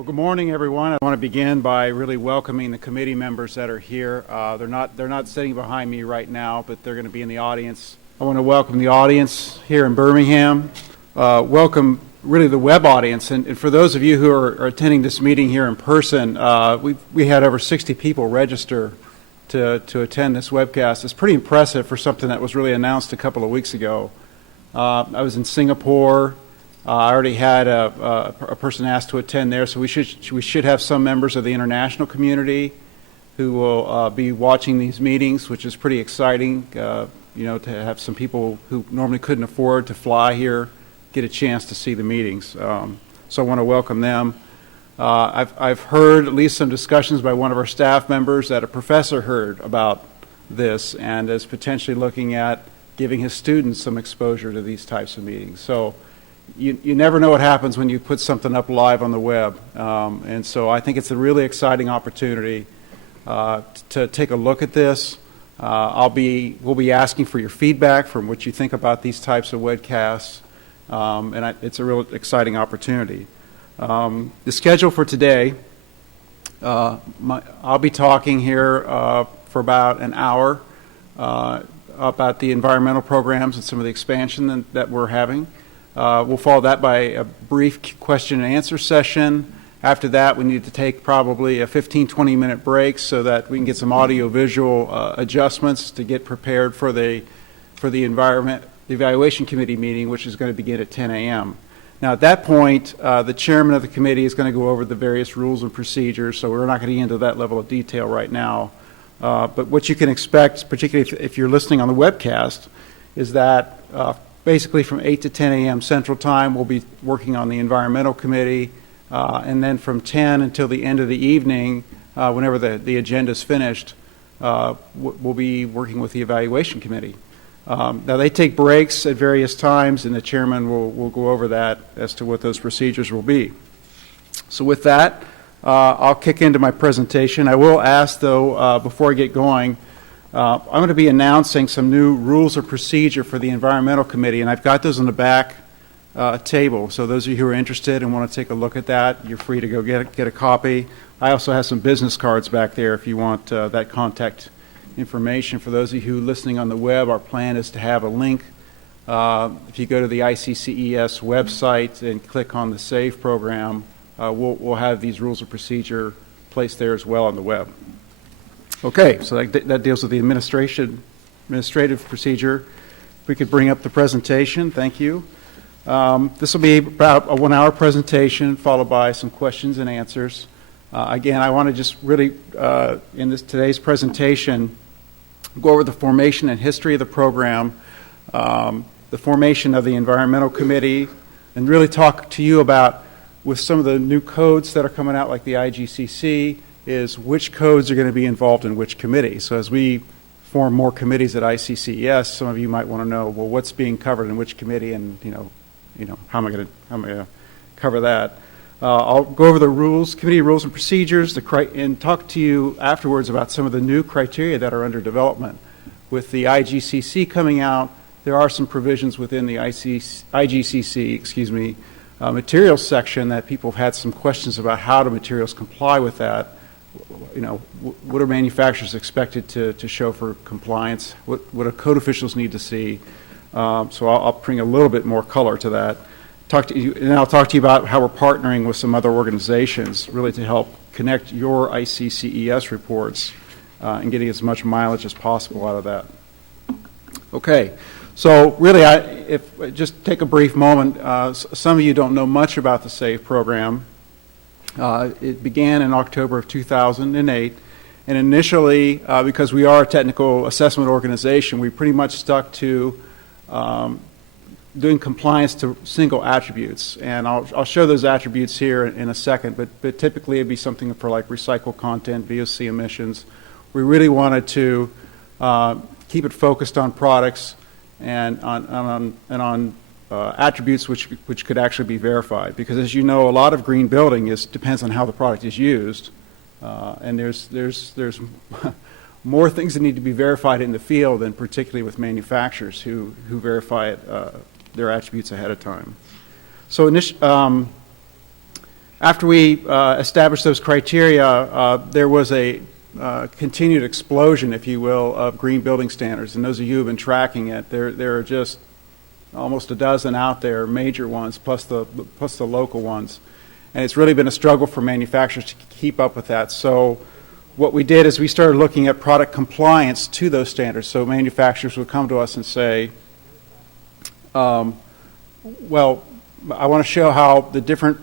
Well, good morning, everyone. I want to begin by really welcoming the committee members that are here. They're not sitting behind me right now, but they're going to be in the audience. I want to welcome the audience here in Birmingham. Welcome, really, the web audience. And for those of you who are attending this meeting here in person, we had over 60 people register to attend this webcast. It's pretty impressive for something that was really announced a couple of weeks ago. I was in Singapore. I already had a person asked to attend there, so we should have some members of the international community who will be watching these meetings, which is pretty exciting. To have some people who normally couldn't afford to fly here get a chance to see the meetings. So I want to welcome them. I've heard at least some discussions by one of our staff members that a professor heard about this and is potentially looking at giving his students some exposure to these types of meetings. So you never know what happens when you put something up live on the web. And so I think it's a really exciting opportunity to take a look at this. We'll be asking for your feedback from what you think about these types of webcasts. It's a real exciting opportunity. The schedule for today, I'll be talking here for about an hour about the environmental programs and some of the expansion that we're having. We'll follow that by a brief question and answer session. After that, we need to take probably a 15-20 minute break so that we can get some audio-visual adjustments to get prepared for the Evaluation Committee meeting, which is going to begin at 10 a.m. Now, at that point, the chairman of the committee is going to go over the various rules and procedures, so we're not going to get into that level of detail right now. But what you can expect, particularly if you're listening on the webcast, is that basically from 8 to 10 a.m. Central Time, we'll be working on the Environmental Committee, and then from 10 until the end of the evening, whenever the agenda is finished, we'll be working with the Evaluation Committee. Now, they take breaks at various times, and the chairman will go over that as to what those procedures will be. So with that, I'll kick into my presentation. I will ask, though, before I get going, I'm going to be announcing some new rules of procedure for the Environmental Committee, and I've got those on the back table. So those of you who are interested and want to take a look at that, you're free to go get a copy. I also have some business cards back there if you want that contact information. For those of you who are listening on the web, our plan is to have a link. If you go to the ICC-ES website and click on the SAVE program, we'll have these rules of procedure placed there as well on the web. Okay, so that deals with the administrative procedure. If we could bring up the presentation, thank you. This will be about a 1 hour presentation followed by some questions and answers. Again, I want to just really, in today's presentation, go over the formation and history of the program, the formation of the Environmental Committee, and really talk to you about, with some of the new codes that are coming out like the IGCC, is which codes are going to be involved in which committee. So as we form more committees at ICC-ES, some of you might want to know, well, what's being covered in which committee, and how am I going to cover that? I'll go over the committee rules and procedures, and talk to you afterwards about some of the new criteria that are under development. With the IGCC coming out, there are some provisions within the IGCC, materials section that people have had some questions about how do materials comply with that. What are manufacturers expected to show for compliance? What do code officials need to see? So I'll bring a little bit more color to that. And I'll talk to you about how we're partnering with some other organizations really to help connect your ICC-ES reports and getting as much mileage as possible out of that. Okay, so really, just take a brief moment. Some of you don't know much about the SAVE program. It began in October of 2008, and initially, because we are a technical assessment organization, we pretty much stuck to doing compliance to single attributes, and I'll show those attributes here in a second, but typically it'd be something for like recycled content, VOC emissions. We really wanted to keep it focused on products and on attributes which could actually be verified, because as you know, a lot of green building depends on how the product is used, and there's more things that need to be verified in the field, and particularly with manufacturers who verify their attributes ahead of time. So After we established those criteria, there was a continued explosion, if you will, of green building standards. And those of you who have been tracking it, there are just almost a dozen out there, major ones, plus the local ones. And it's really been a struggle for manufacturers to keep up with that. So what we did is we started looking at product compliance to those standards. So manufacturers would come to us and say, well, I want to show how the different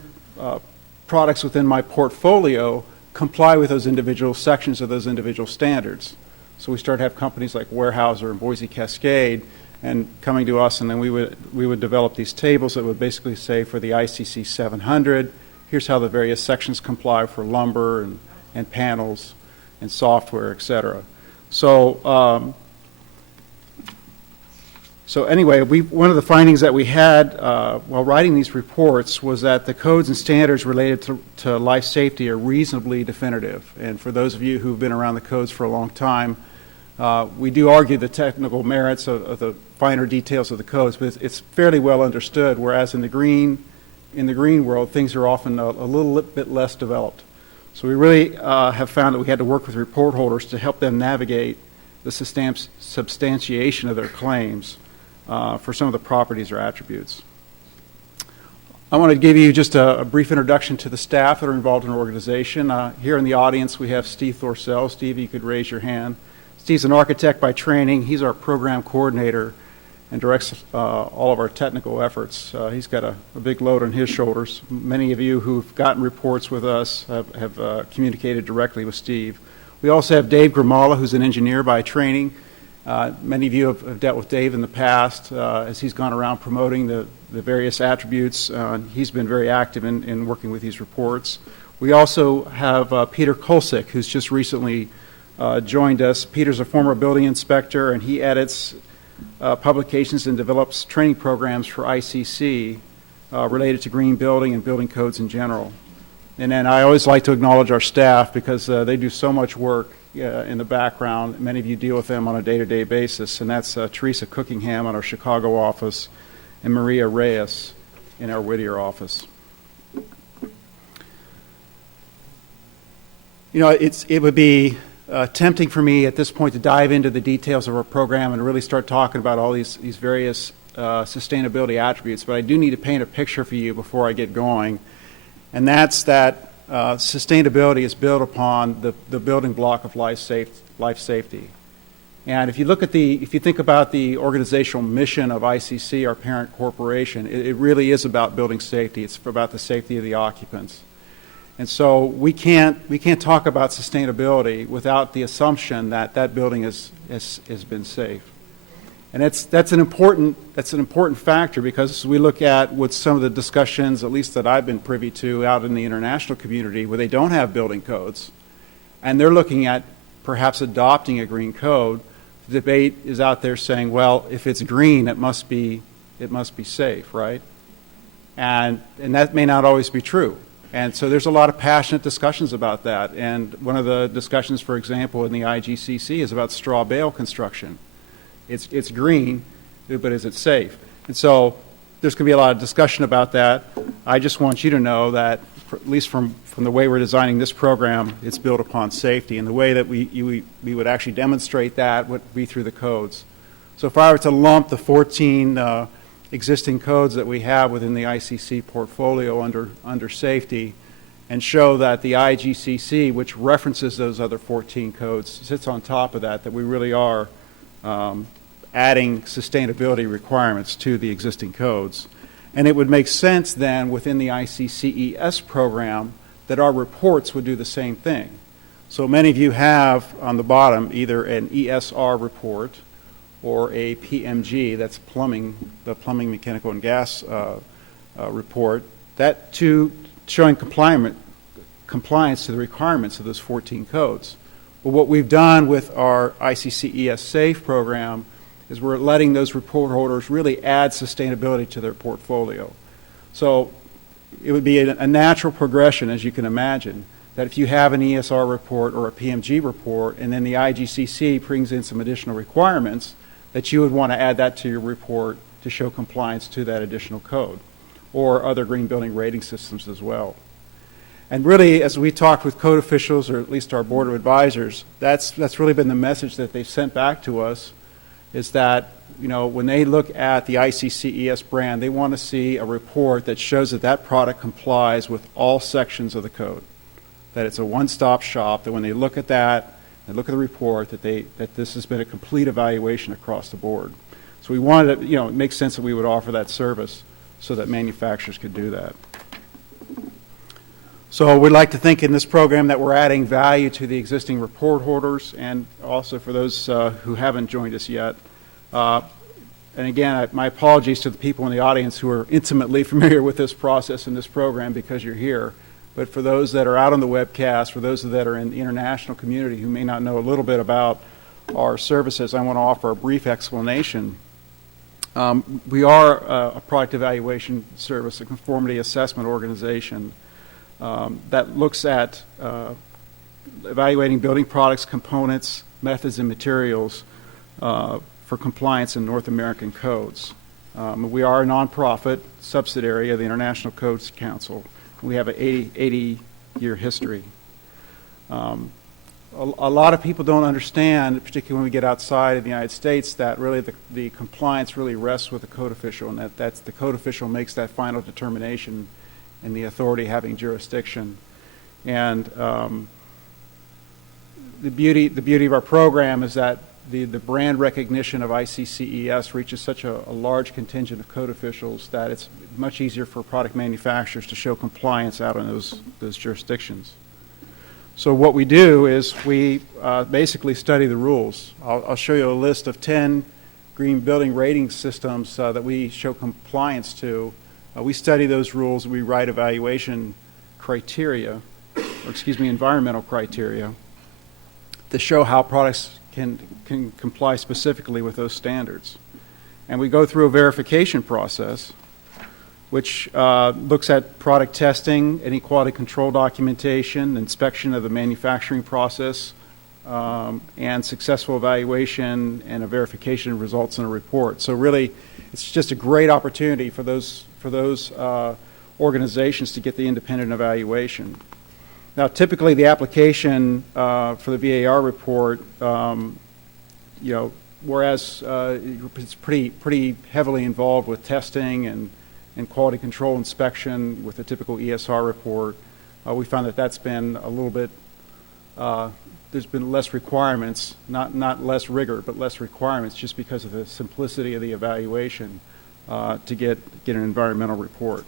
products within my portfolio comply with those individual sections of those individual standards. So we started to have companies like Weyerhaeuser and Boise Cascade and coming to us, and then we would develop these tables that would basically say for the ICC 700, here's how the various sections comply for lumber and panels and software, et cetera. So anyway, one of the findings that we had while writing these reports was that the codes and standards related to life safety are reasonably definitive. And for those of you who've been around the codes for a long time, we do argue the technical merits of the finer details of the codes, but it's fairly well understood, whereas in the green world, things are often a little bit less developed. So we really have found that we had to work with report holders to help them navigate the substantiation of their claims for some of the properties or attributes. I want to give you just a brief introduction to the staff that are involved in our organization. Here in the audience we have Steve Thorsell. Steve, you could raise your hand. Steve's an architect by training. He's our program coordinator and directs all of our technical efforts. He's got a big load on his shoulders. Many of you who've gotten reports with us have communicated directly with Steve. We also have Dave Grimaldo, who's an engineer by training. Many of you have dealt with Dave in the past as he's gone around promoting the various attributes. He's been very active in working with these reports. We also have Peter Kolsick, who's just recently joined us. Peter's a former building inspector, and he edits publications and develops training programs for ICC related to green building and building codes in general. And then I always like to acknowledge our staff because they do so much work in the background. Many of you deal with them on a day-to-day basis, and that's Teresa Cookingham on our Chicago office and Maria Reyes in our Whittier office. You know, it would be tempting for me at this point to dive into the details of our program and really start talking about all these various sustainability attributes, but I do need to paint a picture for you before I get going, and that's that sustainability is built upon the building block of life safety. And if you think about the organizational mission of ICC, our parent corporation, it really is about building safety. It's about the safety of the occupants. And so we can't talk about sustainability without the assumption that that building has been safe. And that's an important factor, because as we look at with some of the discussions, at least that I've been privy to out in the international community, where they don't have building codes, and they're looking at perhaps adopting a green code, the debate is out there saying, well, if it's green, it must be safe, right? And that may not always be true. And so there's a lot of passionate discussions about that. And one of the discussions, for example, in the IGCC is about straw bale construction. It's green, but is it safe? And so there's going to be a lot of discussion about that. I just want you to know that, at least from the way we're designing this program, it's built upon safety. And the way that we would actually demonstrate that would be through the codes. So if I were to lump the 14 existing codes that we have within the ICC portfolio under safety, and show that the IGCC, which references those other 14 codes, sits on top of that we really are adding sustainability requirements to the existing codes. And it would make sense then within the ICC-ES program that our reports would do the same thing. So many of you have on the bottom either an ESR report or a PMG, that's the plumbing, mechanical, and gas report, that too showing compliance to the requirements of those 14 codes. Well, what we've done with our ICC-ES SAFE program is we're letting those report holders really add sustainability to their portfolio. So it would be a natural progression, as you can imagine, that if you have an ESR report or a PMG report, and then the IGCC brings in some additional requirements, that you would want to add that to your report to show compliance to that additional code, or other green building rating systems as well. And really, as we talked with code officials, or at least our board of advisors, that's really been the message that they've sent back to us, is that, you know, when they look at the ICC-ES brand, they want to see a report that shows that that product complies with all sections of the code, that it's a one-stop shop, that when they look at that and look at the report, that this has been a complete evaluation across the board. So we wanted to, you know, it makes sense that we would offer that service so that manufacturers could do that. So we'd like to think in this program that we're adding value to the existing report holders, and also for those who haven't joined us yet. And again, my apologies to the people in the audience who are intimately familiar with this process and this program because you're here. But for those that are out on the webcast, for those that are in the international community who may not know a little bit about our services, I want to offer a brief explanation. We are a product evaluation service, a conformity assessment organization that looks at evaluating building products, components, methods, and materials for compliance in North American codes. We are a nonprofit subsidiary of the International Codes Council. We have an 80-year history. A lot of people don't understand, particularly when we get outside of the United States, that really the compliance really rests with the code official, and that's the code official makes that final determination, and the authority having jurisdiction. And the beauty of our program is that the brand recognition of ICC-ES reaches such a large contingent of code officials that it's much easier for product manufacturers to show compliance out in those jurisdictions. So what we do is we basically study the rules. I'll show you a list of 10 green building rating systems that we show compliance to. We study those rules. We write evaluation criteria, environmental criteria, to show how products can comply specifically with those standards. And we go through a verification process, which looks at product testing, any quality control documentation, inspection of the manufacturing process, and successful evaluation and a verification results in a report. So really, it's just a great opportunity for those organizations to get the independent evaluation. Now, typically, the application for the VAR report, whereas it's pretty heavily involved with testing and quality control inspection with a typical ESR report, we found that that's been a little bit, there's been less requirements, not less rigor, but less requirements just because of the simplicity of the evaluation to get an environmental report.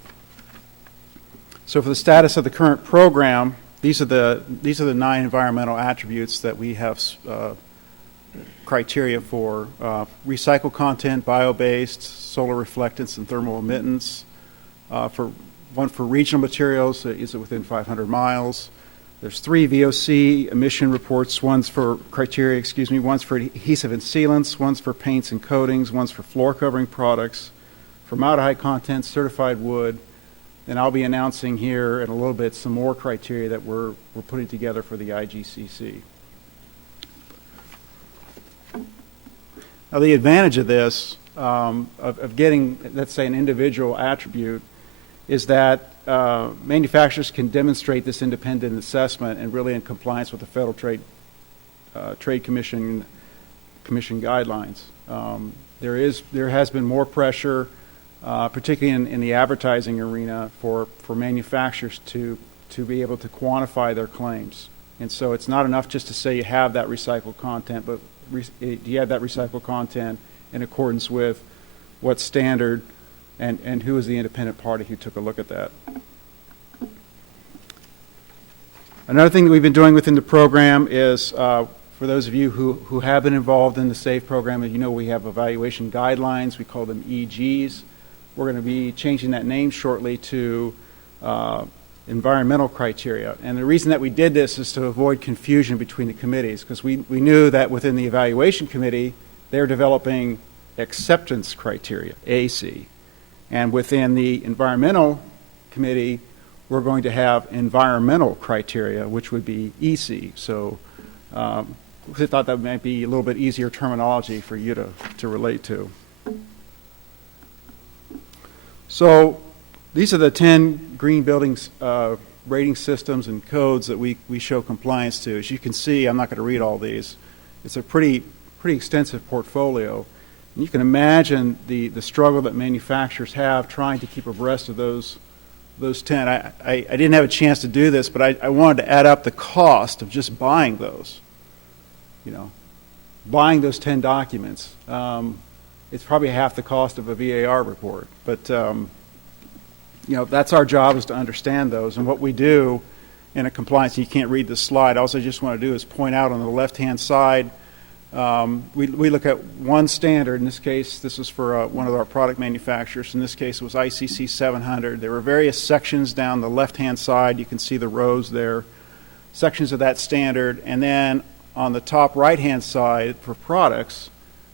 So for the status of the current program, these are the 9 environmental attributes that we have criteria for: recycled content, bio-based, solar reflectance, and thermal emittance. One for regional materials, is it within 500 miles? There's 3 VOC emission reports. One's for adhesive and sealants, one's for paints and coatings, one's for floor covering products, formaldehyde content, certified wood. And I'll be announcing here in a little bit some more criteria that we're putting together for the IGCC. Now, the advantage of this, of getting, let's say, an individual attribute, is that manufacturers can demonstrate this independent assessment and really in compliance with the Federal Trade Commission guidelines. There has been more pressure, particularly in the advertising arena, for manufacturers to be able to quantify their claims. And so it's not enough just to say you have that recycled content, but do you have that recycled content in accordance with what standard and who is the independent party who took a look at that. Another thing that we've been doing within the program is, for those of you who have been involved in the SAFE program, as you know, we have evaluation guidelines. We call them EGs. We're going to be changing that name shortly to environmental criteria. And the reason that we did this is to avoid confusion between the committees, because we knew that within the evaluation committee, they're developing acceptance criteria, AC. And within the environmental committee, we're going to have environmental criteria, which would be EC. So we thought that might be a little bit easier terminology for you to relate to. So these are the 10 green buildings rating systems and codes that we show compliance to. As you can see, I'm not going to read all these. It's a pretty extensive portfolio. And you can imagine the struggle that manufacturers have trying to keep abreast of those 10. I didn't have a chance to do this, but I wanted to add up the cost of just buying those. Buying those 10 documents. It's probably half the cost of a VAR report. But, that's our job, is to understand those. And what we do in a compliance, you can't read this slide. All I just want to do is point out on the left-hand side, we look at one standard. In this case, this is for one of our product manufacturers. In this case, it was ICC 700. There were various sections down the left-hand side. You can see the rows there, sections of that standard. And then on the top right-hand side for products,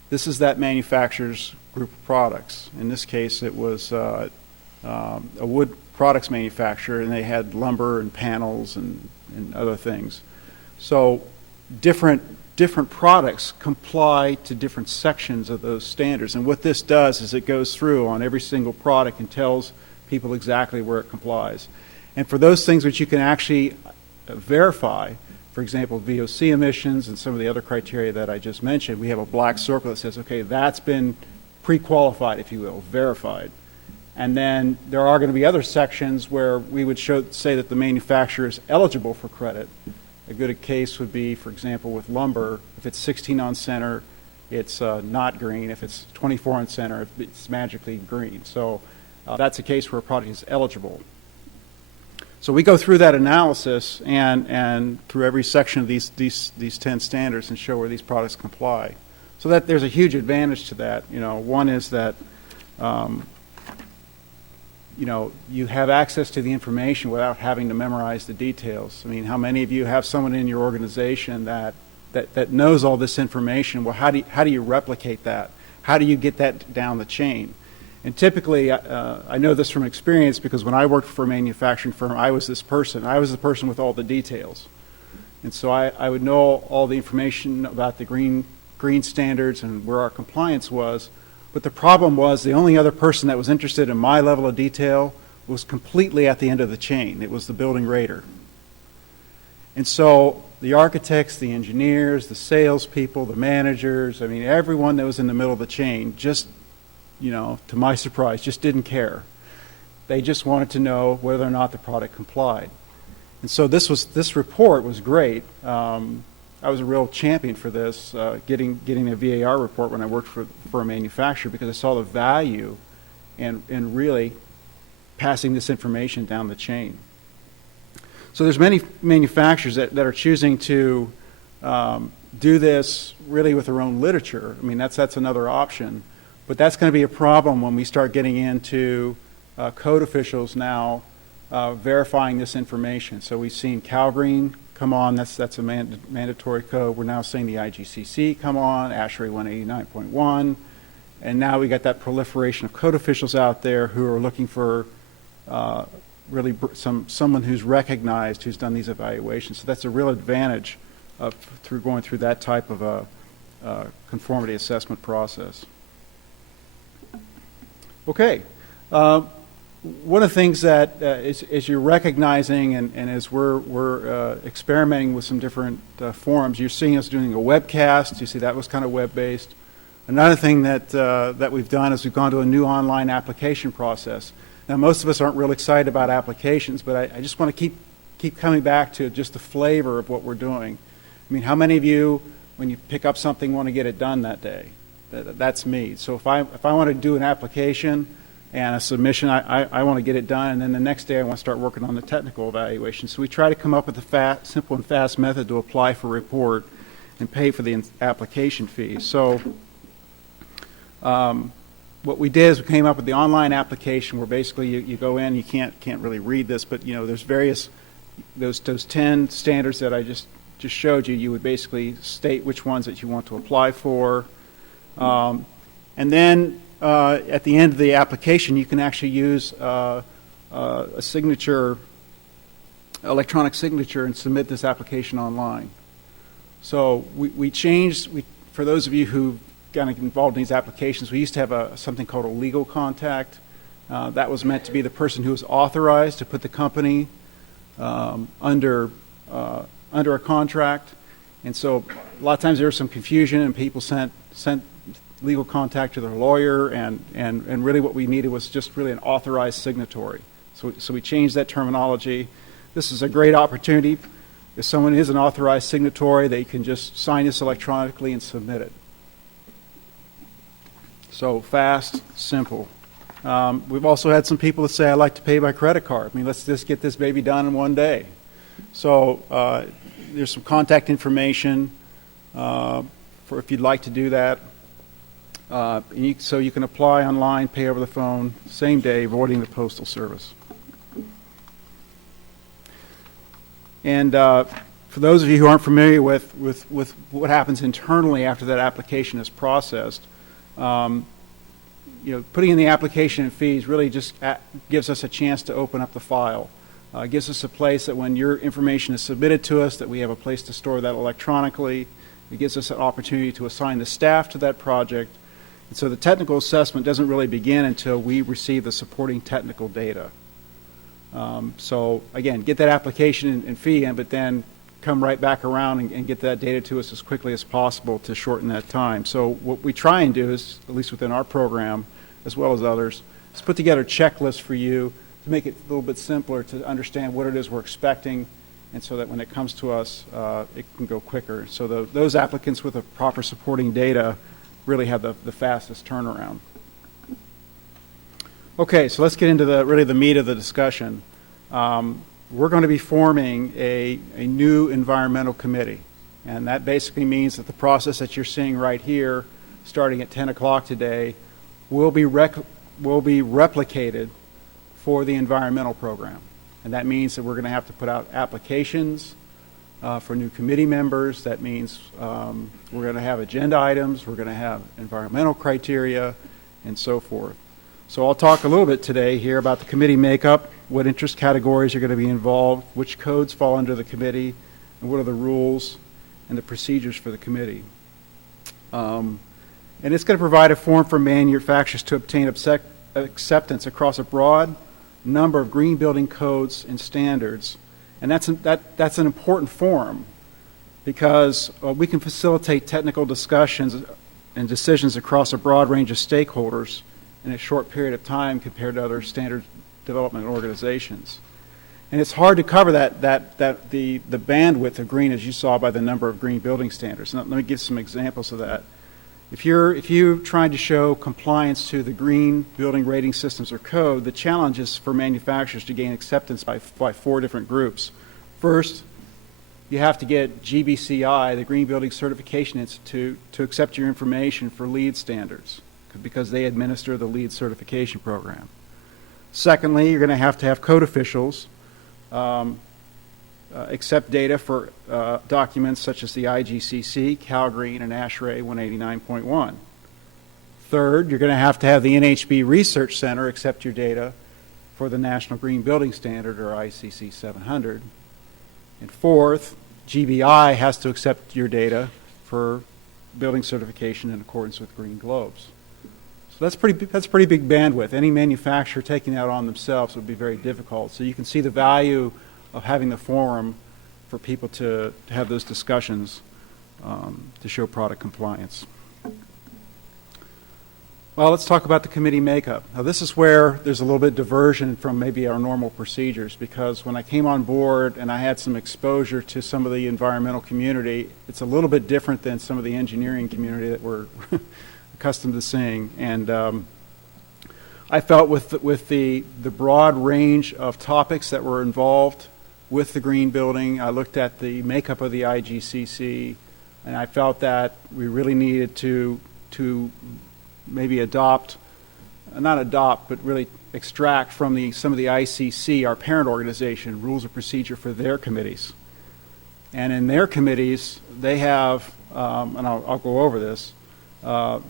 this is that manufacturer's group of products. In this case, it was a wood products manufacturer, and they had lumber and panels and other things. So different products comply to different sections of those standards. And what this does is it goes through on every single product and tells people exactly where it complies. And for those things which you can actually verify, for example, VOC emissions and some of the other criteria that I just mentioned, we have a black circle that says, okay, that's been pre-qualified, if you will, verified. And then there are going to be other sections where we would say that the manufacturer is eligible for credit. A good case would be, for example, with lumber. If it's 16 on center, it's not green. If it's 24 on center, it's magically green. So that's a case where a product is eligible. So we go through that analysis and through every section of these 10 standards and show where these products comply. So that there's a huge advantage to that. One is that you have access to the information without having to memorize the details. I mean, how many of you have someone in your organization that knows all this information? Well, how do you replicate that? How do you get that down the chain? And typically, I know this from experience, because when I worked for a manufacturing firm, I was this person. I was the person with all the details. And so I would know all the information about the green standards and where our compliance was. But the problem was the only other person that was interested in my level of detail was completely at the end of the chain. It was the building rater. And so the architects, the engineers, the salespeople, the managers, I mean, everyone that was in the middle of the chain just, to my surprise, just didn't care. They just wanted to know whether or not the product complied. And so this report was great. I was a real champion for this, getting a VAR report when I worked for a manufacturer, because I saw the value in really passing this information down the chain. So there's many manufacturers that are choosing to do this really with their own literature. I mean, that's another option. But that's going to be a problem when we start getting into code officials now verifying this information. So we've seen CalGreen come on. That's a mandatory code. We're now seeing the IGCC come on, ASHRAE 189.1. And now we got that proliferation of code officials out there who are looking for really someone who's recognized, who's done these evaluations. So that's a real advantage through going through that type of a conformity assessment process. Okay. One of the things that as you're recognizing and as we're experimenting with some different forums, you're seeing us doing a webcast. You see that was kind of web-based. Another thing that we've done is we've gone to a new online application process. Now, most of us aren't real excited about applications, but I just want to keep coming back to just the flavor of what we're doing. I mean, how many of you, when you pick up something, want to get it done that day? That's me. So if I want to do an application and a submission, I want to get it done, and then the next day I want to start working on the technical evaluation. So we try to come up with a simple and fast method to apply for a report and pay for the application fee. So what we did is we came up with the online application where basically you go in, you can't really read this, but there's various, those 10 standards that I just showed you. You would basically state which ones that you want to apply for. And then at the end of the application, you can actually use a signature, electronic signature, and submit this application online. So we changed, for those of you who got involved in these applications, we used to have something called a legal contact. That was meant to be the person who was authorized to put the company under a contract. And so a lot of times there was some confusion, and people sent legal contact to their lawyer, and really what we needed was just really an authorized signatory. So we changed that terminology. This is a great opportunity. If someone is an authorized signatory, they can just sign this electronically and submit it. So fast, simple. We've also had some people that say, I'd like to pay by credit card. I mean, let's just get this baby done in one day. So there's some contact information for if you'd like to do that. So you can apply online, pay over the phone, same day, avoiding the postal service. And for those of you who aren't familiar with what happens internally after that application is processed, putting in the application and fees really just gives us a chance to open up the file. It gives us a place that when your information is submitted to us, that we have a place to store that electronically. It gives us an opportunity to assign the staff to that project. And so the technical assessment doesn't really begin until we receive the supporting technical data. So again, get that application and fee in, but then come right back around and get that data to us as quickly as possible to shorten that time. So what we try and do is, at least within our program, as well as others, is put together checklists for you to make it a little bit simpler to understand what it is we're expecting, and so that when it comes to us, it can go quicker. So those applicants with the proper supporting data really have the fastest turnaround. Okay, so let's get into really the meat of the discussion. We're going to be forming a new environmental committee, and that basically means that the process that you're seeing right here, starting at 10 o'clock today, will be replicated for the environmental program. And that means that we're going to have to put out applications for new committee members. That means we're going to have agenda items, we're going to have environmental criteria, and so forth. So I'll talk a little bit today here about the committee makeup, what interest categories are going to be involved, which codes fall under the committee, and what are the rules and the procedures for the committee. And it's going to provide a forum for manufacturers to obtain acceptance across a broad number of green building codes and standards. And that's an important forum because we can facilitate technical discussions and decisions across a broad range of stakeholders in a short period of time compared to other standard development organizations. And it's hard to cover the bandwidth of green, as you saw by the number of green building standards. Now, let me give some examples of that. If you're trying to show compliance to the green building rating systems or code, the challenge is for manufacturers to gain acceptance by 4 different groups. First, you have to get GBCI, the Green Building Certification Institute, to accept your information for LEED standards, because they administer the LEED certification program. Secondly, you're going to have code officials accept data for documents such as the IGCC, CalGreen, and ASHRAE 189.1. Third, you're going to have the NHB Research Center accept your data for the National Green Building Standard, or ICC 700. And fourth, GBI has to accept your data for building certification in accordance with Green Globes. So that's pretty big bandwidth. Any manufacturer taking that on themselves would be very difficult. So you can see the value of having the forum for people to have those discussions to show product compliance. Well, let's talk about the committee makeup. Now, this is where there's a little bit of diversion from maybe our normal procedures, because when I came on board and I had some exposure to some of the environmental community, it's a little bit different than some of the engineering community that we're accustomed to seeing. And I felt with the broad range of topics that were involved with the green building, I looked at the makeup of the IGCC, and I felt that we really needed to maybe not adopt, but really extract from some of the ICC, our parent organization, rules of procedure for their committees. And in their committees, they have, and I'll go over this, the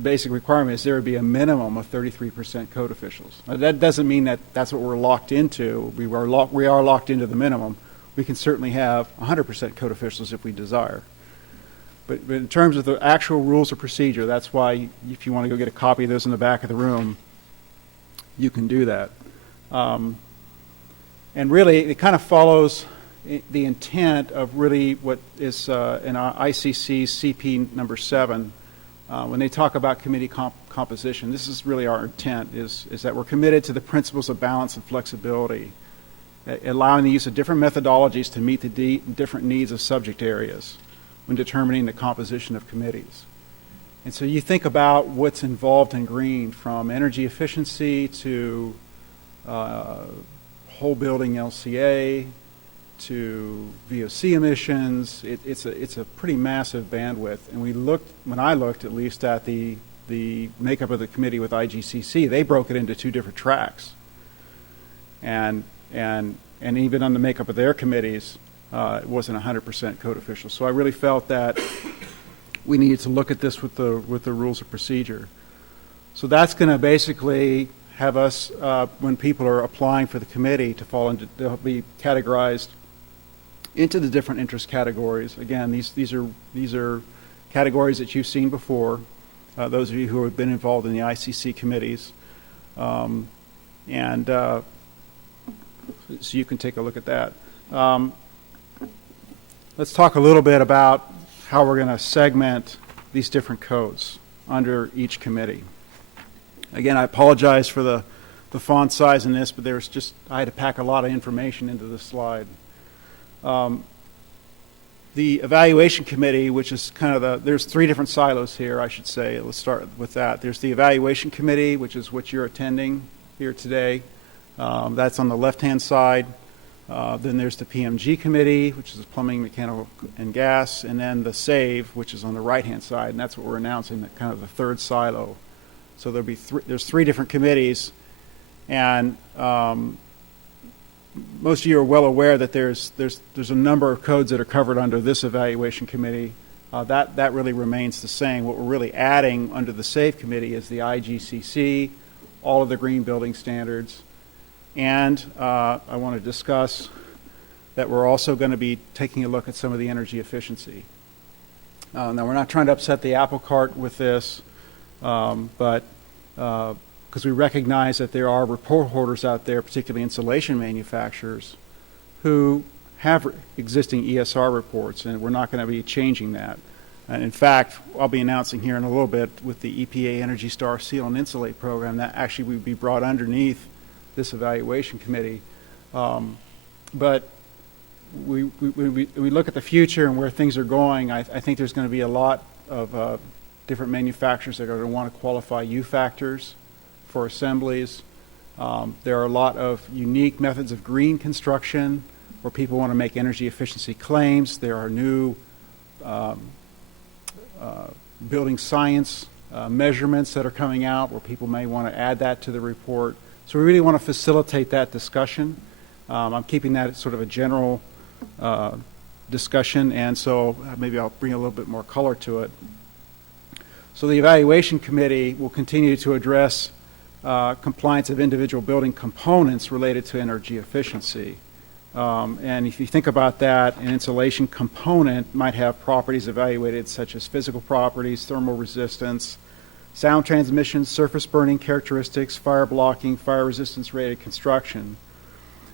basic requirement is there would be a minimum of 33% code officials. Now, that doesn't mean that that's what we're locked into. We are locked into the minimum. We can certainly have 100% code officials if we desire. But in terms of the actual rules of procedure, that's why if you want to go get a copy of those in the back of the room, you can do that. And really, it kind of follows the intent of really what is in our ICC CP number 7, when they talk about committee composition. This is really our intent, is that we're committed to the principles of balance and flexibility, allowing the use of different methodologies to meet the different needs of subject areas when determining the composition of committees. And so you think about what's involved in green, from energy efficiency to whole building LCA to VOC emissions. It's a pretty massive bandwidth. And when I looked at least at the makeup of the committee with IGCC, they broke it into 2 different tracks. And even on the makeup of their committees, it wasn't 100% code official. So I really felt that we needed to look at this with the rules of procedure. So that's going to basically have us, when people are applying for the committee, they'll be categorized into the different interest categories. Again, these are categories that you've seen before, those of you who have been involved in the ICC committees. So you can take a look at that. Let's talk a little bit about how we're going to segment these different codes under each committee. Again, I apologize for the font size in this, but I had to pack a lot of information into this slide. The evaluation committee, which is kind of there's 3 different silos here, I should say. Let's start with that. There's the evaluation committee, which is what you're attending here today. That's on the left-hand side. Then there's the PMG committee, which is plumbing, mechanical, and gas, and then the SAVE, which is on the right-hand side, and that's what we're announcing, kind of the 3rd silo. So there's 3 different committees, and most of you are well aware that there's a number of codes that are covered under this evaluation committee. That really remains the same. What we're really adding under the SAVE committee is the IGCC, all of the green building standards. And I want to discuss that we're also going to be taking a look at some of the energy efficiency. Now, we're not trying to upset the apple cart with this, but because we recognize that there are report holders out there, particularly insulation manufacturers, who have existing ESR reports, and we're not going to be changing that. And in fact, I'll be announcing here in a little bit with the EPA Energy Star Seal and Insulate program that actually would be brought underneath this evaluation committee. But we look at the future and where things are going, I think there's going to be a lot of different manufacturers that are going to want to qualify U factors for assemblies. There are a lot of unique methods of green construction where people want to make energy efficiency claims. There are new building science measurements that are coming out where people may want to add that to the report. So we really want to facilitate that discussion. I'm keeping that as sort of a general discussion, and so maybe I'll bring a little bit more color to it. So the evaluation committee will continue to address compliance of individual building components related to energy efficiency. And if you think about that, an insulation component might have properties evaluated such as physical properties, thermal resistance, sound transmission, surface burning characteristics, fire blocking, fire resistance rated construction.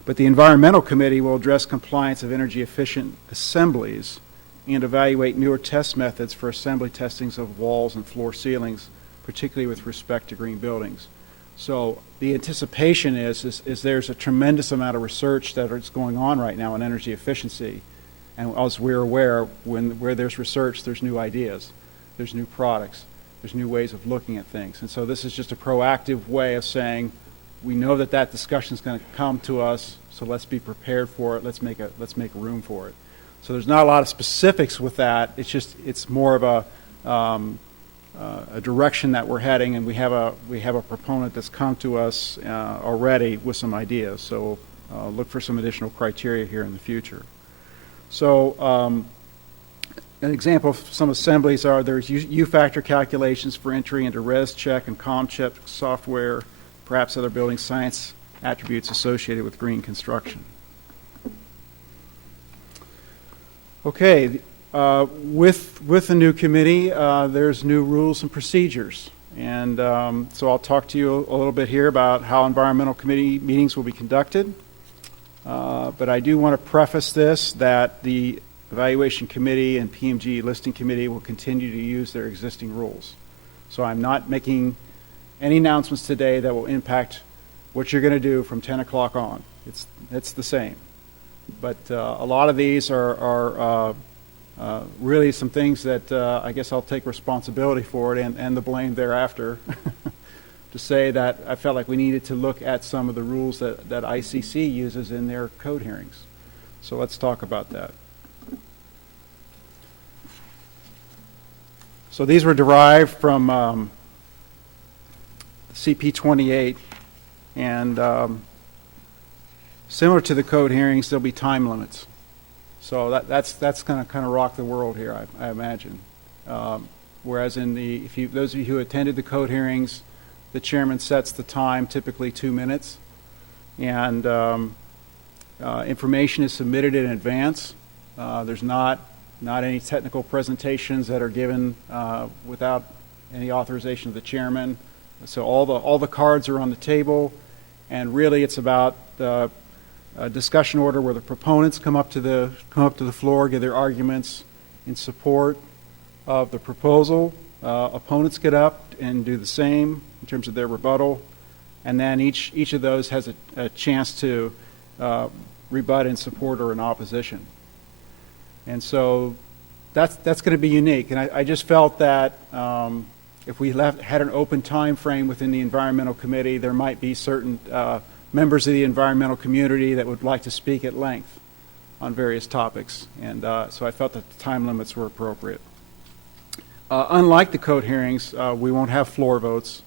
But the environmental committee will address compliance of energy efficient assemblies and evaluate newer test methods for assembly testings of walls and floor ceilings, particularly with respect to green buildings. So the anticipation is there's a tremendous amount of research that is going on right now in energy efficiency. And as we're aware, where there's research, there's new ideas, there's new products, there's new ways of looking at things. And so this is just a proactive way of saying, we know that discussion is going to come to us, so let's be prepared for it. Let's make room for it. So there's not a lot of specifics with that. It's more of a direction that we're heading, and we have a proponent that's come to us already with some ideas. So look for some additional criteria here in the future. So an example of some assemblies there's U-factor calculations for entry into ResCheck and ComCheck software, perhaps other building science attributes associated with green construction. Okay, with the new committee, there's new rules and procedures. And so I'll talk to you a little bit here about how environmental committee meetings will be conducted. But I do want to preface this that the Evaluation Committee and PMG Listing Committee will continue to use their existing rules. So I'm not making any announcements today that will impact what you're going to do from 10 o'clock on. It's the same. But a lot of these are really some things that I guess I'll take responsibility for it and the blame thereafter to say that I felt like we needed to look at some of the rules that ICC uses in their code hearings. So let's talk about that. So these were derived from CP28, and similar to the code hearings, there'll be time limits. So that's going to kind of rock the world here, I imagine. Whereas in those of you who attended the code hearings, the chairman sets the time, typically 2 minutes, and information is submitted in advance. There's not any technical presentations that are given without any authorization of the chairman. So all the cards are on the table, and really it's about the discussion order where the proponents come up to the floor, give their arguments in support of the proposal. Opponents get up and do the same in terms of their rebuttal, and then each of those has a chance to rebut in support or in opposition. And so that's going to be unique. And I just felt that if we had an open time frame within the Environmental Committee, there might be certain members of the environmental community that would like to speak at length on various topics. And so I felt that the time limits were appropriate. Unlike the code hearings, we won't have floor votes.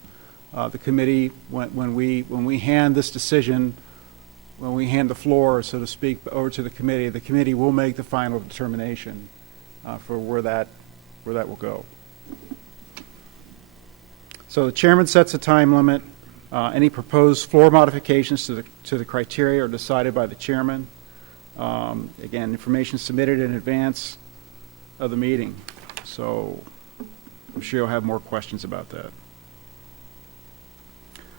The committee, when we hand this decision, when we hand the floor, so to speak, over to the committee will make the final determination for where that will go. So the chairman sets a time limit. Any proposed floor modifications to the criteria are decided by the chairman. Again, information submitted in advance of the meeting. So I'm sure you'll have more questions about that.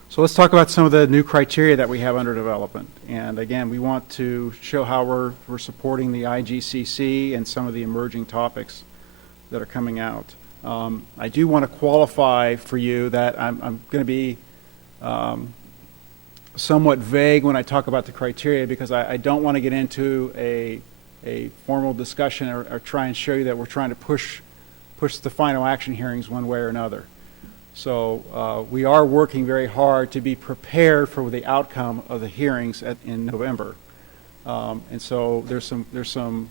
So let's talk about some of the new criteria that we have under development. And again, we want to show how we're supporting the IGCC and some of the emerging topics that are coming out. I do want to qualify for you that I'm going to be somewhat vague when I talk about the criteria, because I don't want to get into a formal discussion or try and show you that we're trying to push the final action hearings one way or another. So we are working very hard to be prepared for the outcome of the hearings in November. And so there's some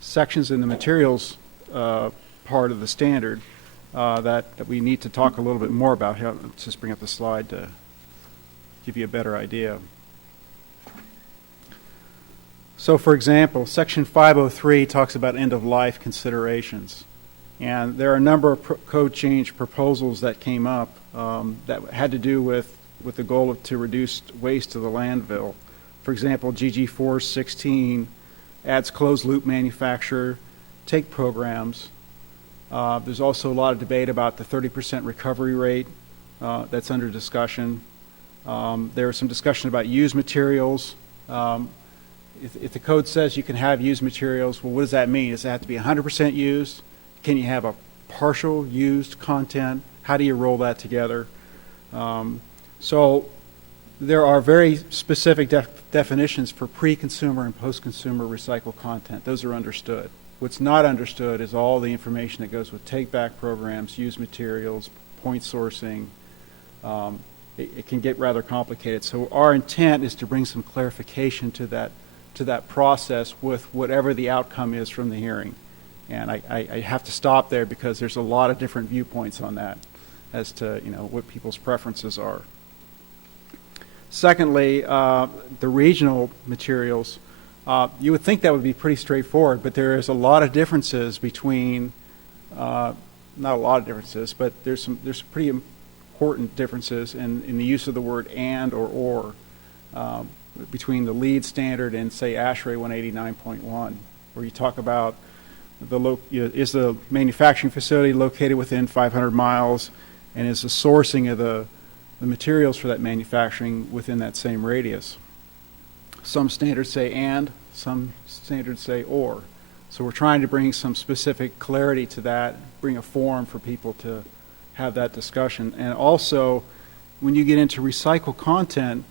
sections in the materials part of the standard that we need to talk a little bit more about. Here, let's just bring up the slide to give you a better idea. So, for example, Section 503 talks about end-of-life considerations. And there are a number of code change proposals that came up that had to do with the goal to reduce waste to the landfill. For example, GG 416 adds closed-loop manufacture take programs. There's also a lot of debate about the 30% recovery rate that's under discussion. There was some discussion about used materials. If the code says you can have used materials, well, what does that mean? Does it have to be 100% used? Can you have a partial used content? How do you roll that together? So there are very specific definitions for pre-consumer and post-consumer recycled content. Those are understood. What's not understood is all the information that goes with take-back programs, used materials, point sourcing. It can get rather complicated. So our intent is to bring some clarification to that process with whatever the outcome is from the hearing. And I have to stop there because there's a lot of different viewpoints on that as to what people's preferences are. Secondly, the regional materials. You would think that would be pretty straightforward, but there is a lot of differences between, not a lot of differences, but there's pretty important differences in the use of the word and or between the LEED standard and, say, ASHRAE 189.1, where you talk about is the manufacturing facility located within 500 miles, and is the sourcing of the materials for that manufacturing within that same radius. Some standards say and, some standards say or. So we're trying to bring some specific clarity to that, bring a forum for people to have that discussion. And also, when you get into recycled content,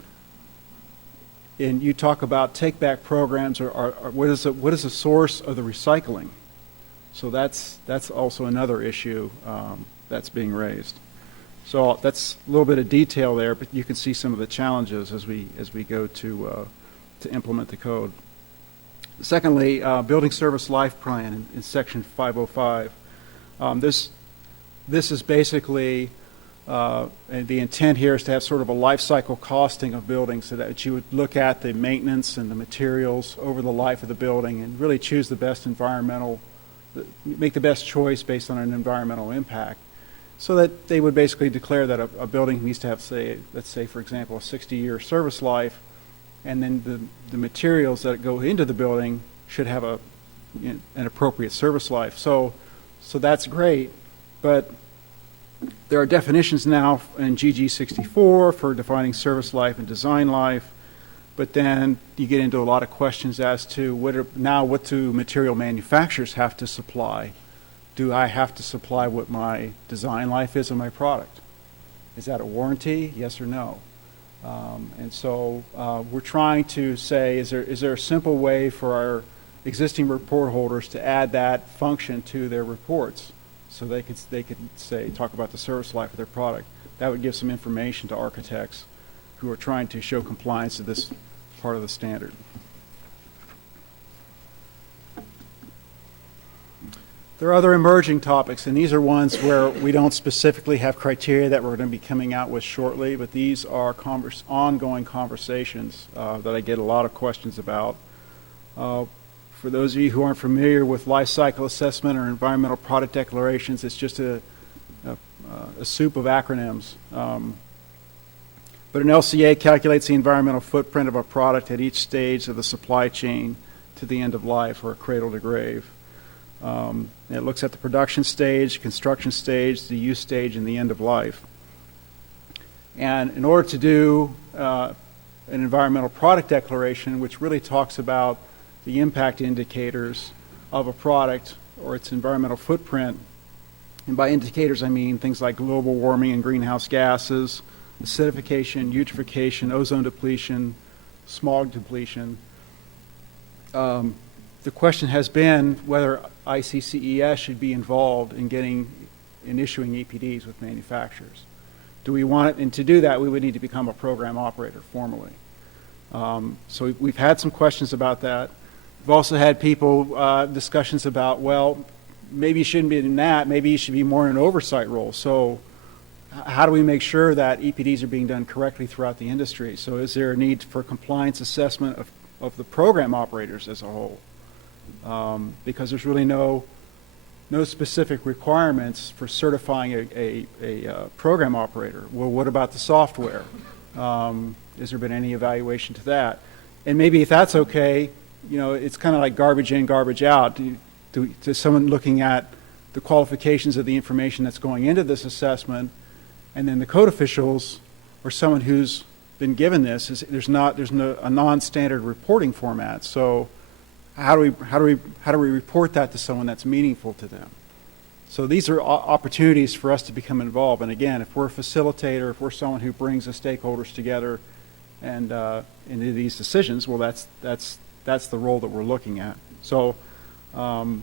and you talk about take-back programs, or what is the source of the recycling? So that's also another issue that's being raised. So that's a little bit of detail there, but you can see some of the challenges as we go to implement the code. Secondly, building service life plan in section 505. This is basically, and the intent here is to have sort of a life cycle costing of buildings, so that you would look at the maintenance and the materials over the life of the building and really choose the best make the best choice based on an environmental impact, so that they would basically declare that a building needs to have, let's say, for example, a 60-year service life, and then the materials that go into the building should have an appropriate service life. So that's great, but there are definitions now in GG 64 for defining service life and design life, but then you get into a lot of questions as to what do material manufacturers have to supply? Do I have to supply what my design life is of my product? Is that a warranty? Yes or no? And so we're trying to say, is there a simple way for our existing report holders to add that function to their reports, so they could say, talk about the service life of their product? That would give some information to architects who are trying to show compliance to this part of the standard. There are other emerging topics, and these are ones where we don't specifically have criteria that we're going to be coming out with shortly, but these are ongoing conversations that I get a lot of questions about. For those of you who aren't familiar with life cycle assessment or environmental product declarations, it's just a soup of acronyms. But an LCA calculates the environmental footprint of a product at each stage of the supply chain to the end of life, or cradle to grave. It looks at the production stage, construction stage, the use stage, and the end of life. And in order to do an environmental product declaration, which really talks about the impact indicators of a product or its environmental footprint, and by indicators I mean things like global warming and greenhouse gases, acidification, eutrophication, ozone depletion, smog depletion. The question has been whether ICC-ES should be involved in issuing EPDs with manufacturers. Do we want it? And to do that, we would need to become a program operator formally. So we've had some questions about that. We've also had discussions about, well, maybe you shouldn't be in that. Maybe you should be more in an oversight role. So how do we make sure that EPDs are being done correctly throughout the industry? So is there a need for compliance assessment of the program operators as a whole? Because there's really no specific requirements for certifying a program operator. Well, what about the software? Has there been any evaluation to that? And maybe if that's okay, it's kind of like garbage in, garbage out. To someone looking at the qualifications of the information that's going into this assessment, and then the code officials or someone who's been given this, there's no a non-standard reporting format. So how do we report that to someone that's meaningful to them? So these are opportunities for us to become involved. And again, if we're a facilitator, if we're someone who brings the stakeholders together and into these decisions, well, that's the role that we're looking at. So that's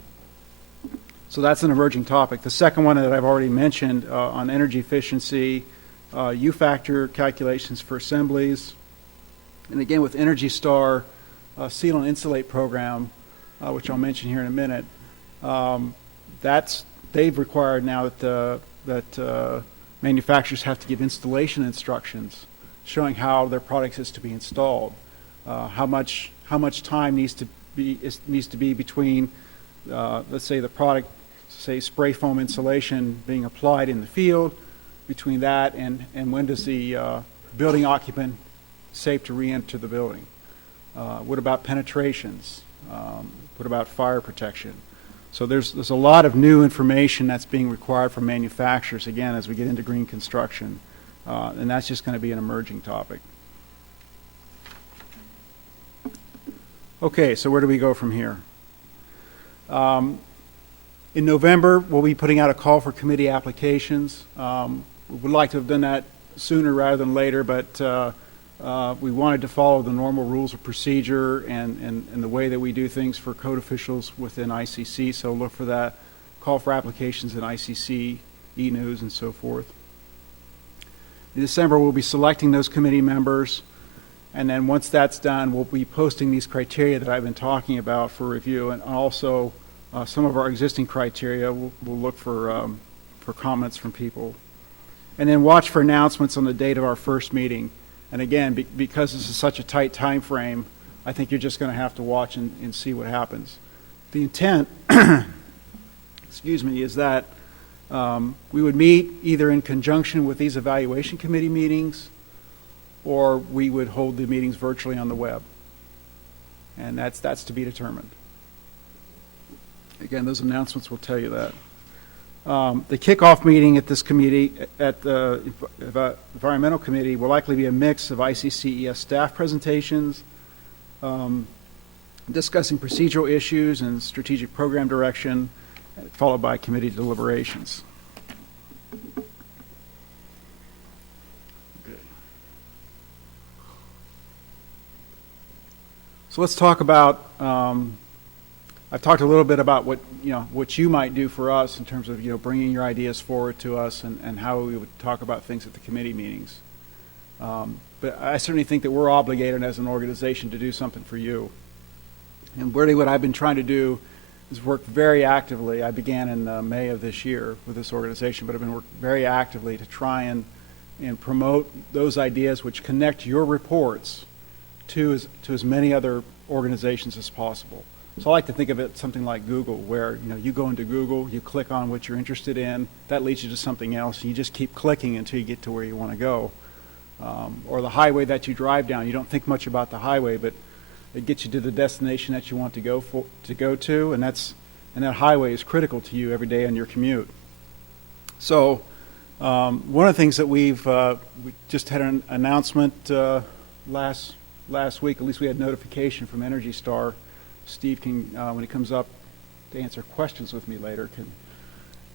an emerging topic. The second one that I've already mentioned on energy efficiency, U-factor calculations for assemblies, and again with Energy Star, seal and insulate program, which I'll mention here in a minute. They've required now that manufacturers have to give installation instructions showing how their product is to be installed, how much time needs to be between, let's say, the product, say, spray foam insulation being applied in the field, between that and when does the building occupant safe to re-enter the building. What about penetrations? What about fire protection? So there's a lot of new information that's being required from manufacturers, again, as we get into green construction. And that's just going to be an emerging topic. Okay, so where do we go from here? In November, we'll be putting out a call for committee applications. We would like to have done that sooner rather than later, but we wanted to follow the normal rules of procedure and the way that we do things for code officials within ICC, so look for that call for applications in ICC, e-news, and so forth. In December, we'll be selecting those committee members, and then once that's done, we'll be posting these criteria that I've been talking about for review, and also some of our existing criteria. We'll look for comments from people. And then watch for announcements on the date of our first meeting. And again, because this is such a tight time frame, I think you're just going to have to watch and see what happens. The intent, excuse me, is that we would meet either in conjunction with these evaluation committee meetings, or we would hold the meetings virtually on the web. And that's to be determined. Again, those announcements will tell you that. The kickoff meeting at this committee, at the Environmental Committee, will likely be a mix of ICC-ES staff presentations, discussing procedural issues and strategic program direction, followed by committee deliberations. Okay. So let's talk about I've talked a little bit about what you might do for us in terms of bringing your ideas forward to us and how we would talk about things at the committee meetings. But I certainly think that we're obligated as an organization to do something for you. And really what I've been trying to do is work very actively. I began in May of this year with this organization, but I've been working very actively to try and promote those ideas which connect your reports to as many other organizations as possible. So I like to think of it something like Google, where you go into Google, you click on what you're interested in, that leads you to something else, and you just keep clicking until you get to where you want to go. Or the highway that you drive down, you don't think much about the highway, but it gets you to the destination that you want to go to, and that highway is critical to you every day on your commute. So one of the things that we just had an announcement last week, at least we had notification from Energy Star. Steve can, when he comes up to answer questions with me later,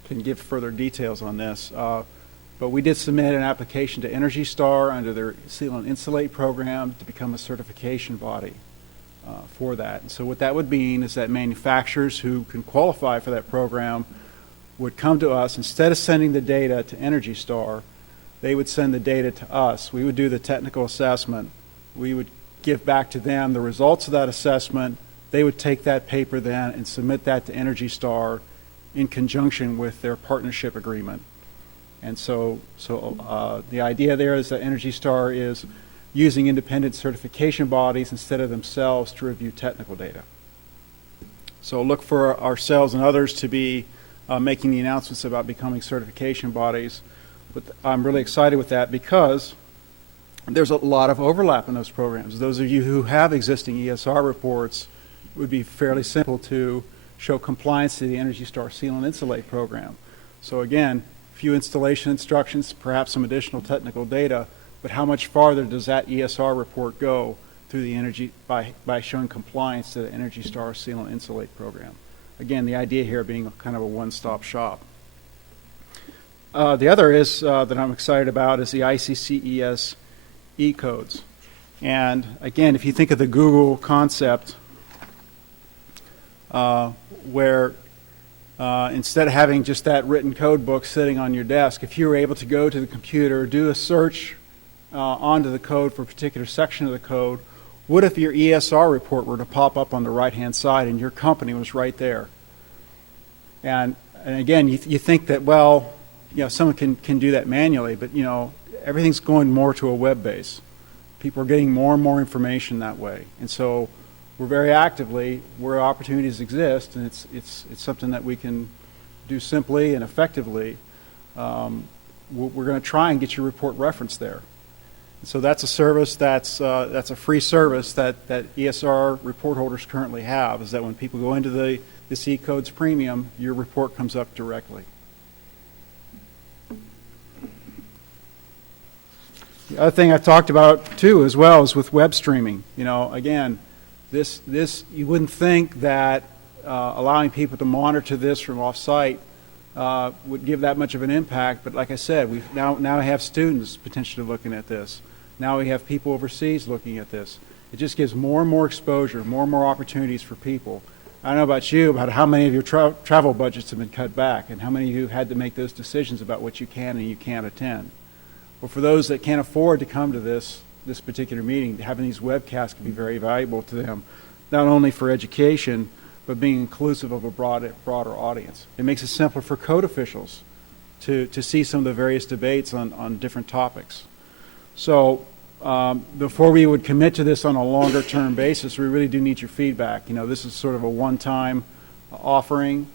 can give further details on this. But we did submit an application to Energy Star under their Seal and Insulate program to become a certification body for that. And so what that would mean is that manufacturers who can qualify for that program would come to us. Instead of sending the data to Energy Star, they would send the data to us. We would do the technical assessment. We would give back to them the results of that assessment. They would take that paper then and submit that to Energy Star in conjunction with their partnership agreement. And so the idea there is that Energy Star is using independent certification bodies instead of themselves to review technical data. So look for ourselves and others to be making the announcements about becoming certification bodies. But I'm really excited with that because there's a lot of overlap in those programs. Those of you who have existing ESR reports, it would be fairly simple to show compliance to the Energy Star Seal and Insulate program. So again, a few installation instructions, perhaps some additional technical data, but how much farther does that ESR report go through the energy by showing compliance to the Energy Star Seal and Insulate program? Again, the idea here being kind of a one-stop shop. The other is that I'm excited about is the ICC-ES E-codes. And again, if you think of the Google concept, where instead of having just that written code book sitting on your desk, if you were able to go to the computer, do a search onto the code for a particular section of the code, what if your ESR report were to pop up on the right-hand side and your company was right there? And again, you think that, well, someone can do that manually, but everything's going more to a web base. People are getting more and more information that way, and so we're very actively where opportunities exist, and it's something that we can do simply and effectively. We're going to try and get your report referenced there. And so that's a service that's a free service that ESR report holders currently have. Is that when people go into the E-codes premium, your report comes up directly. The other thing I've talked about too as well is with web streaming. Again, This you wouldn't think that allowing people to monitor this from off-site would give that much of an impact, but like I said, we now have students potentially looking at this. Now we have people overseas looking at this. It just gives more and more exposure, more and more opportunities for people. I don't know about you, about how many of your travel budgets have been cut back and how many of you had to make those decisions about what you can and you can't attend. Well, for those that can't afford to come to this particular meeting, having these webcasts can be very valuable to them, not only for education, but being inclusive of a broader audience. It makes it simpler for code officials to see some of the various debates on different topics. So before we would commit to this on a longer term basis, we really do need your feedback. You know, this is sort of a one-time offering,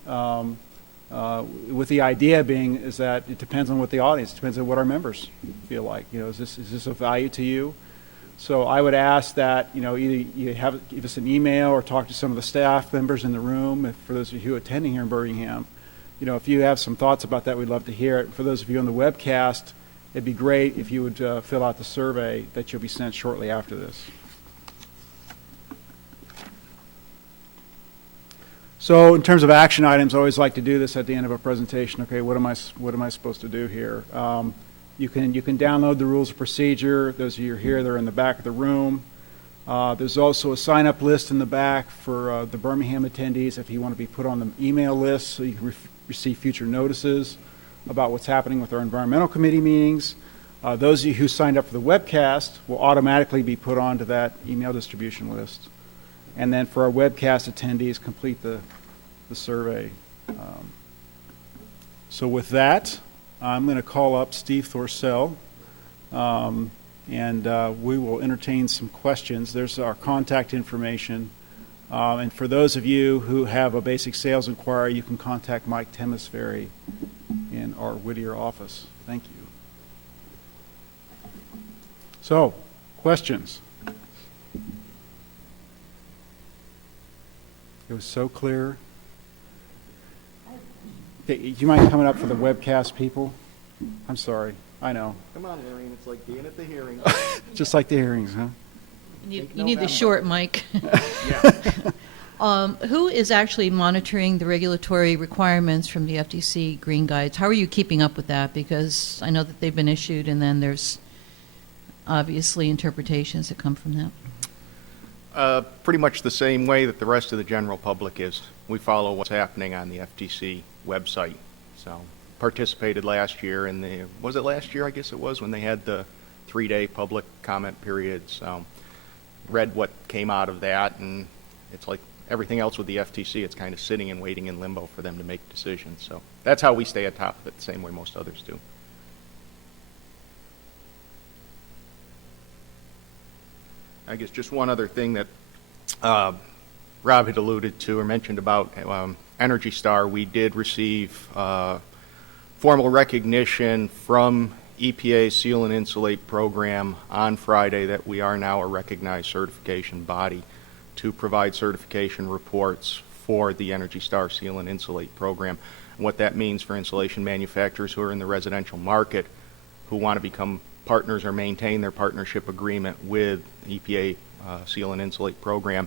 with the idea being is that it depends on what the audience, depends on what our members feel like. You know, is this of value to you? So I would ask that, you know, either you give us an email or talk to some of the staff members in the room. For those of you attending here in Birmingham, you know, if you have some thoughts about that, we'd love to hear it. For those of you on the webcast, it'd be great if you would fill out the survey that you'll be sent shortly after this. So in terms of action items, I always like to do this at the end of a presentation. Okay, what am I supposed to do here? You can download the rules of procedure. Those of you who are here, they're in the back of the room. There's also a sign-up list in the back for the Birmingham attendees if you want to be put on the email list so you can receive future notices about what's happening with our environmental committee meetings. Those of you who signed up for the webcast will automatically be put onto that email distribution list. And then for our webcast attendees, complete the survey. So with that, I'm going to call up Steve Thorsell, and we will entertain some questions. There's our contact information. And for those of you who have a basic sales inquiry, you can contact Mike Temesbury in our Whittier office. Thank you. So, questions? It was so clear. Okay, do you mind coming up for the webcast people? I'm sorry. I know. Come on, Lorraine. It's like being at the hearing. Just like the hearings, huh? You need the short mic. Yeah. Who is actually monitoring the regulatory requirements from the FTC Green Guides? How are you keeping up with that? Because I know that they've been issued, and then there's obviously interpretations that come from that. Pretty much the same way that the rest of the general public is. We follow what's happening on the FTC website. So, participated last year in was it last year? I guess it was, when they had the 3-day public comment period. So, read what came out of that, and it's like everything else with the FTC, it's kind of sitting and waiting in limbo for them to make decisions. So, that's how we stay on top of it, the same way most others do. I guess just one other thing that Rob had alluded to or mentioned about Energy Star. We did receive formal recognition from EPA's Seal and Insulate program on Friday that we are now a recognized certification body to provide certification reports for the Energy Star Seal and Insulate program. And what that means for insulation manufacturers who are in the residential market who want to become partners or maintain their partnership agreement with EPA Seal and Insulate program.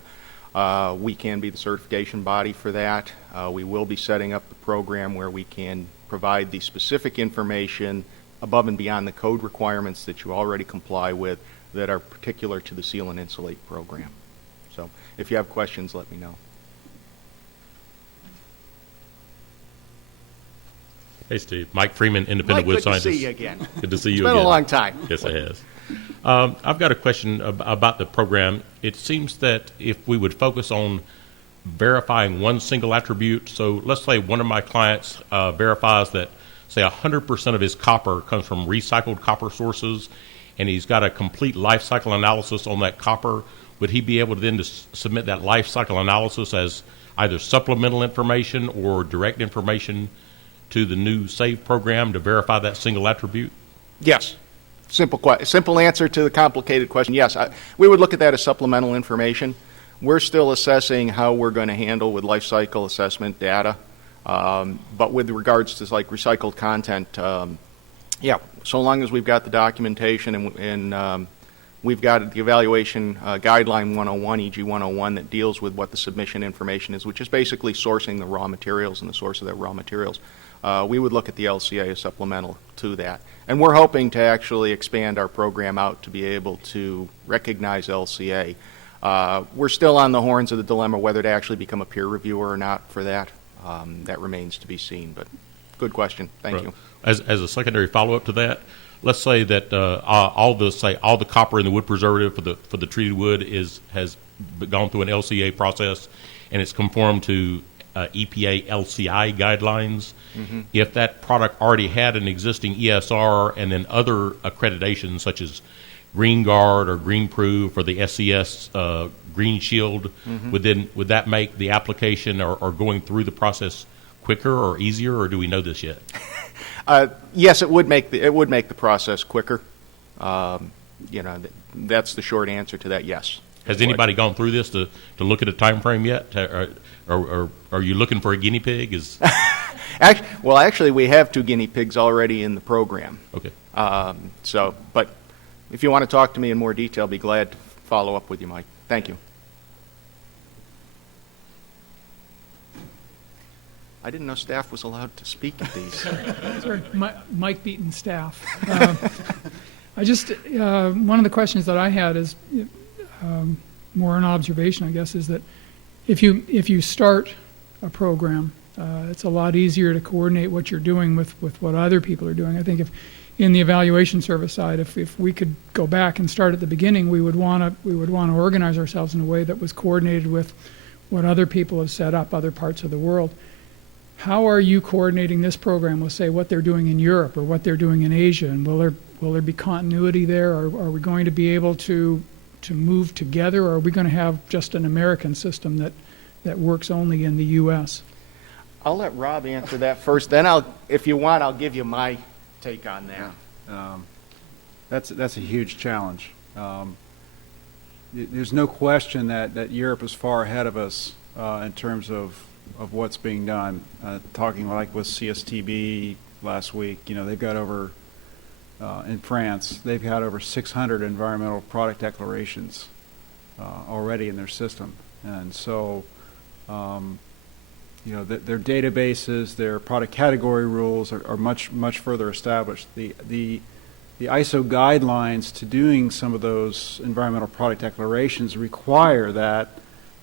We can be the certification body for that. We will be setting up the program where we can provide the specific information above and beyond the code requirements that you already comply with that are particular to the Seal and Insulate program. So if you have questions, let me know. Hey, Steve. Mike Freeman, Independent Wood Scientist. Good to see you again. Good to see you again. It's been again. a long time. Yes, it has. I've got a question about the program. It seems that if we would focus on verifying one single attribute, so let's say one of my clients verifies that, say, 100% of his copper comes from recycled copper sources, and he's got a complete life cycle analysis on that copper, would he be able to then submit that life cycle analysis as either supplemental information or direct information to the new SAVE program to verify that single attribute? Yes. Simple answer to the complicated question. Yes, we would look at that as supplemental information. We're still assessing how we're going to handle with life cycle assessment data. But with regards to like recycled content, yeah, so long as we've got the documentation and we've got the evaluation guideline 101, EG 101, that deals with what the submission information is, which is basically sourcing the raw materials and the source of their raw materials. We would look at the LCA as supplemental to that. And we're hoping to actually expand our program out to be able to recognize LCA. We're still on the horns of the dilemma whether to actually become a peer reviewer or not for that. That remains to be seen, but good question. Thank you. As a secondary follow-up to that, let's say that all the copper in the wood preservative for the treated wood has gone through an LCA process, and it's conformed to EPA LCI guidelines. Mm-hmm. If that product already had an existing ESR and then other accreditations such as Green Guard or Green Proof or the SCS Green Shield, mm-hmm. would that make the application or going through the process quicker or easier, or do we know this yet? Yes, it would make the process quicker. That's the short answer to that. Yes. Has anybody gone through this to look at a time frame yet? Or are you looking for a guinea pig? Actually, we have 2 guinea pigs already in the program. Okay. But if you want to talk to me in more detail, I'll be glad to follow up with you, Mike. Thank you. I didn't know staff was allowed to speak at these. Sorry, Mike Beaton, staff. One of the questions that I had is more an observation, I guess, is that if you start a program, it's a lot easier to coordinate what you're doing with what other people are doing. I think if in the evaluation service side, if we could go back and start at the beginning, we would want to organize ourselves in a way that was coordinated with what other people have set up, other parts of the world. How are you coordinating this program with, say, what they're doing in Europe or what they're doing in Asia? And will there be continuity there? Or are we going to be able to move together, or are we going to have just an American system that works only in the U.S.? I'll let Rob answer that first. Then if you want, I'll give you my take on that. That's a huge challenge. There's no question that Europe is far ahead of us in terms of what's being done. Talking like with CSTB last week, they've got over, in France, they've had over 600 environmental product declarations already in their system. And so, their databases, their product category rules are much further established. The ISO guidelines to doing some of those environmental product declarations require that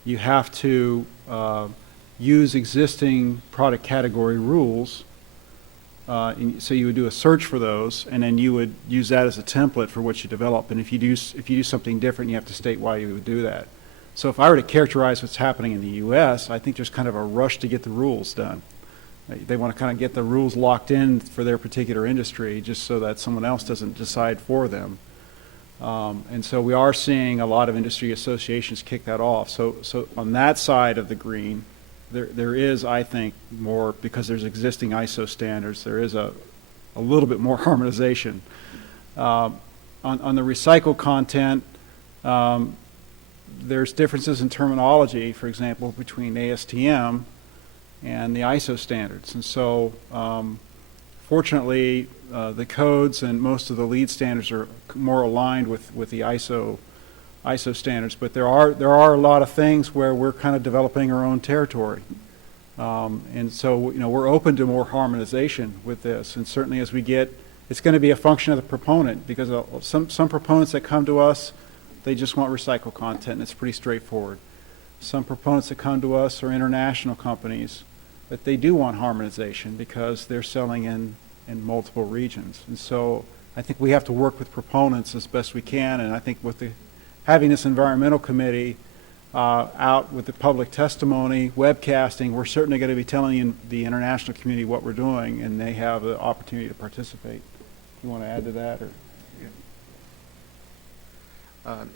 you have to use existing product category rules. So you would do a search for those, and then you would use that as a template for what you develop. And if you do something different, you have to state why you would do that. So if I were to characterize what's happening in the U.S., I think there's kind of a rush to get the rules done. They want to kind of get the rules locked in for their particular industry, just so that someone else doesn't decide for them. And so we are seeing a lot of industry associations kick that off. So on that side of the green, there is, I think, more, because there's existing ISO standards, there is a little bit more harmonization. On the recycled content, there's differences in terminology, for example, between ASTM and the ISO standards. And so, fortunately, the codes and most of the lead standards are more aligned with the ISO standards, but there are a lot of things where we're kind of developing our own territory, and so we're open to more harmonization with this. And certainly, as we get, it's going to be a function of the proponent, because some proponents that come to us, they just want recycled content, and it's pretty straightforward. Some proponents that come to us are international companies, but they do want harmonization because they're selling in multiple regions. And so I think we have to work with proponents as best we can, and I think with having this environmental committee out with the public testimony, webcasting, we're certainly going to be telling the international community what we're doing, and they have the opportunity to participate. You want to add to that? Or?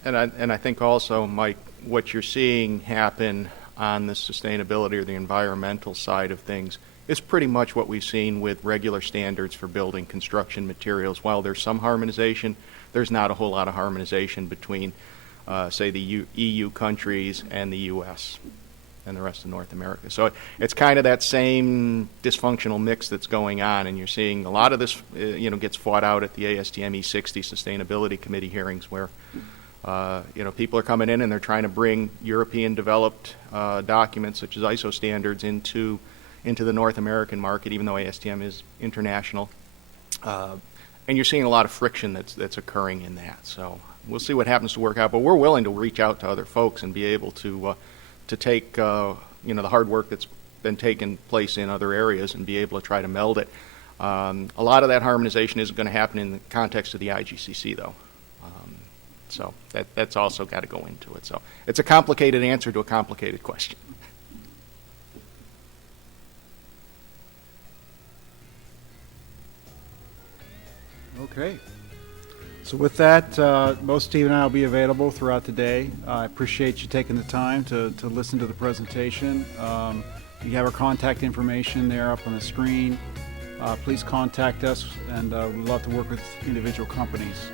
And I think also, Mike, what you're seeing happen on the sustainability or the environmental side of things is pretty much what we've seen with regular standards for building construction materials. While there's some harmonization, there's not a whole lot of harmonization between, say, the EU countries and the U.S. the rest of North America. So it's kind of that same dysfunctional mix that's going on, and you're seeing a lot of this, gets fought out at the ASTM E60 Sustainability Committee hearings where, people are coming in and they're trying to bring European developed documents such as ISO standards into the North American market, even though ASTM is international. And you're seeing a lot of friction that's occurring in that. So we'll see what happens to work out, but we're willing to reach out to other folks and be able to take the hard work that's been taking place in other areas and be able to try to meld it. A lot of that harmonization isn't going to happen in the context of the IGCC, though. So that's also got to go into it. So it's a complicated answer to a complicated question. Okay. So with that, both Steve and I will be available throughout the day. I appreciate you taking the time to listen to the presentation. You have our contact information there up on the screen. Please contact us, and we'd love to work with individual companies.